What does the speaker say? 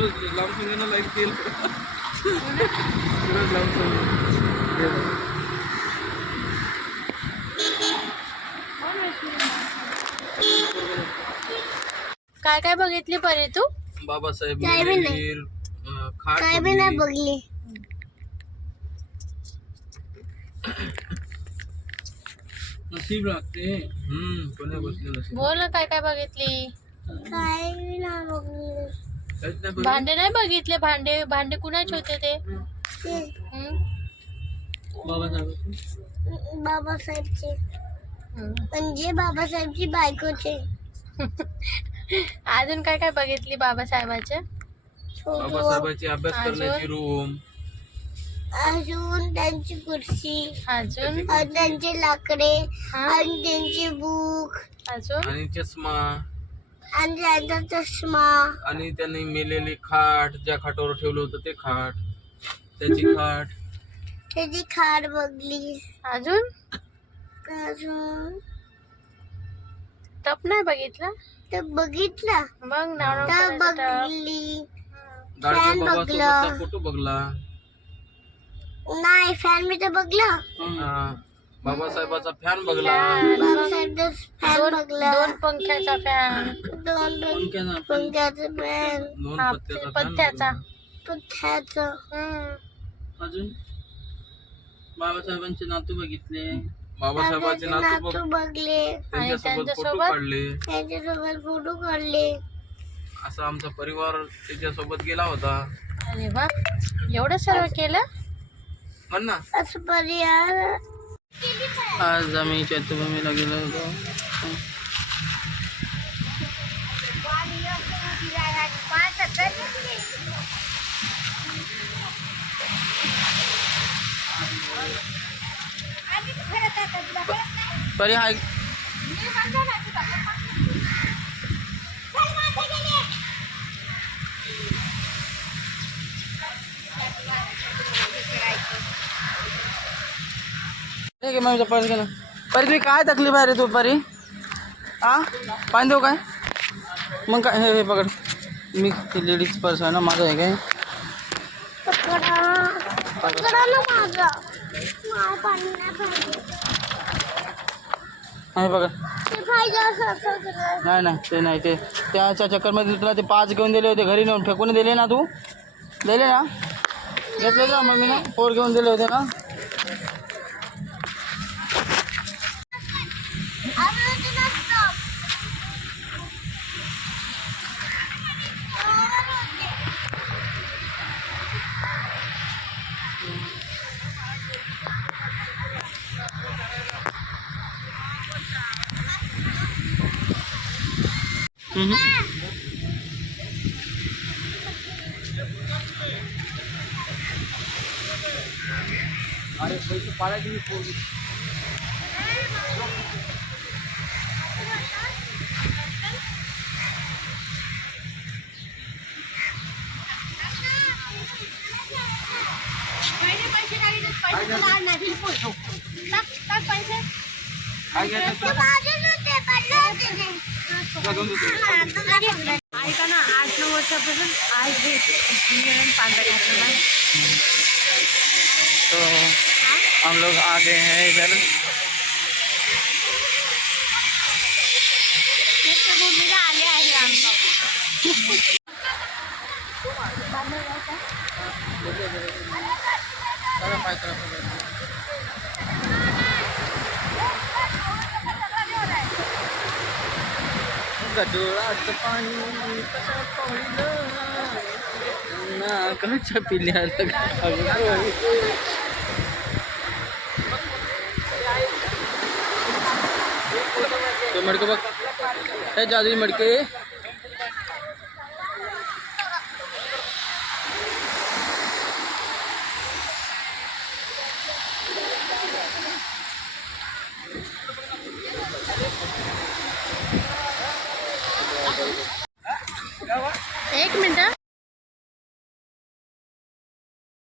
लांब संगीना लाईक केलं लांब काय काय बघितली परी तू? बाबासाहेब काय बी नाही बघली. नशीब लागते. कोणी बसले नशीब. बोल ना काय काय बघितली? काय बी नाही बघली. भांडे नाही बघितले? भांडे भांडे कुणाचे होते ते? बाबासाहेबचे म्हणजे बाबासाहेबची बायकोचे. अजून काय काय बघितली बाबासाहेबाचे? बाबासाहेबांची अभ्यास करण्याची रूम, अजून त्यांची खुर्ची, अजून त्यांचे लाकडे आणि त्यांची बुक, अजून आणि चष्मा, आणि त्यांचा चष्मा, आणि त्यांनी मेलेली खाट, ज्या खाटावर ठेवलं होतं ते खाट, त्याची खाट, त्याची खाट बघली. अजून अजून टप नाही बघितला? तर बघितला. मग नाव तर बघली. गाडगे बाबासोबतचा फोटो बघला. नाही फॅन मी तर बघला. बाबासाहेबाचा फॅन बघला. बाबासाहेबचा फॅन बघला. दोन पंख्याचा फॅन, दोन पंख्याचा फॅन, दोन पत्त्याचा. अजून बाबासाहेबांचे नातू बघितले. बाबासाहेबांचे नातू बघले. त्यांच्यासोबत फोटो काढले. त्यांच्यासोबत फोटो काढले. असा आमचा परिवार त्याच्यासोबत गेला होता. अरे वा, एवढं सर्व केलं? म्हण ना. असं परिवार. आज आम्ही चैत्यभूमीला गेलो होतो. परी हाय पर्स घे ना. परी तुझी काय तकलीफ आहे रे तू परी? पाणी देऊ काय? मग काय हे पकड. मी ती लेडीज पर्स आहे ना, माझं आहे काय? बघा नाही नाही ते नाही ते त्याच्या चक्करमध्ये तुला ते 5 घेऊन दिले होते, घरी नेऊन फेकून दिले ना. तू दिले ना? घेतले का मम्मीने? 4 घेऊन दिले होते ना. अरे पैसे पाडायचे. ऐका ना, 8-9 वर्षापासून आज हे पांढरा घातलेला आहे. तो हम लोग आ गए हैं इधर. आले आहे आम्ही. गडोळाचं पाणी कसं पडलं ना कशा पिल्या. तो मडके बघ, हे जादुई मडके.